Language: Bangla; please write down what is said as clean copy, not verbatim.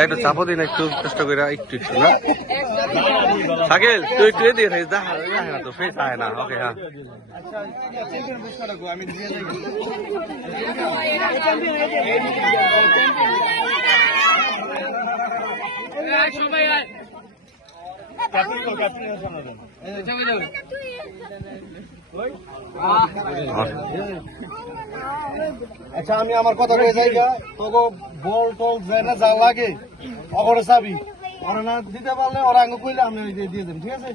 একটু চাপো দিন একটু চেষ্টা করে একটু একটু না শাকিল তুই একটু দিয়ে থাকিস দেখা না তো ফেস আয় না ওকে হ্যাঁ আচ্ছা আমি আমার কথা কয়ে যাই তোকে বল টল যেটা যা লাগে অগরে চাবি ওরা না দিতে পারলে ওরা আগে কইলে আমি দিয়ে দেবেন ঠিক আছে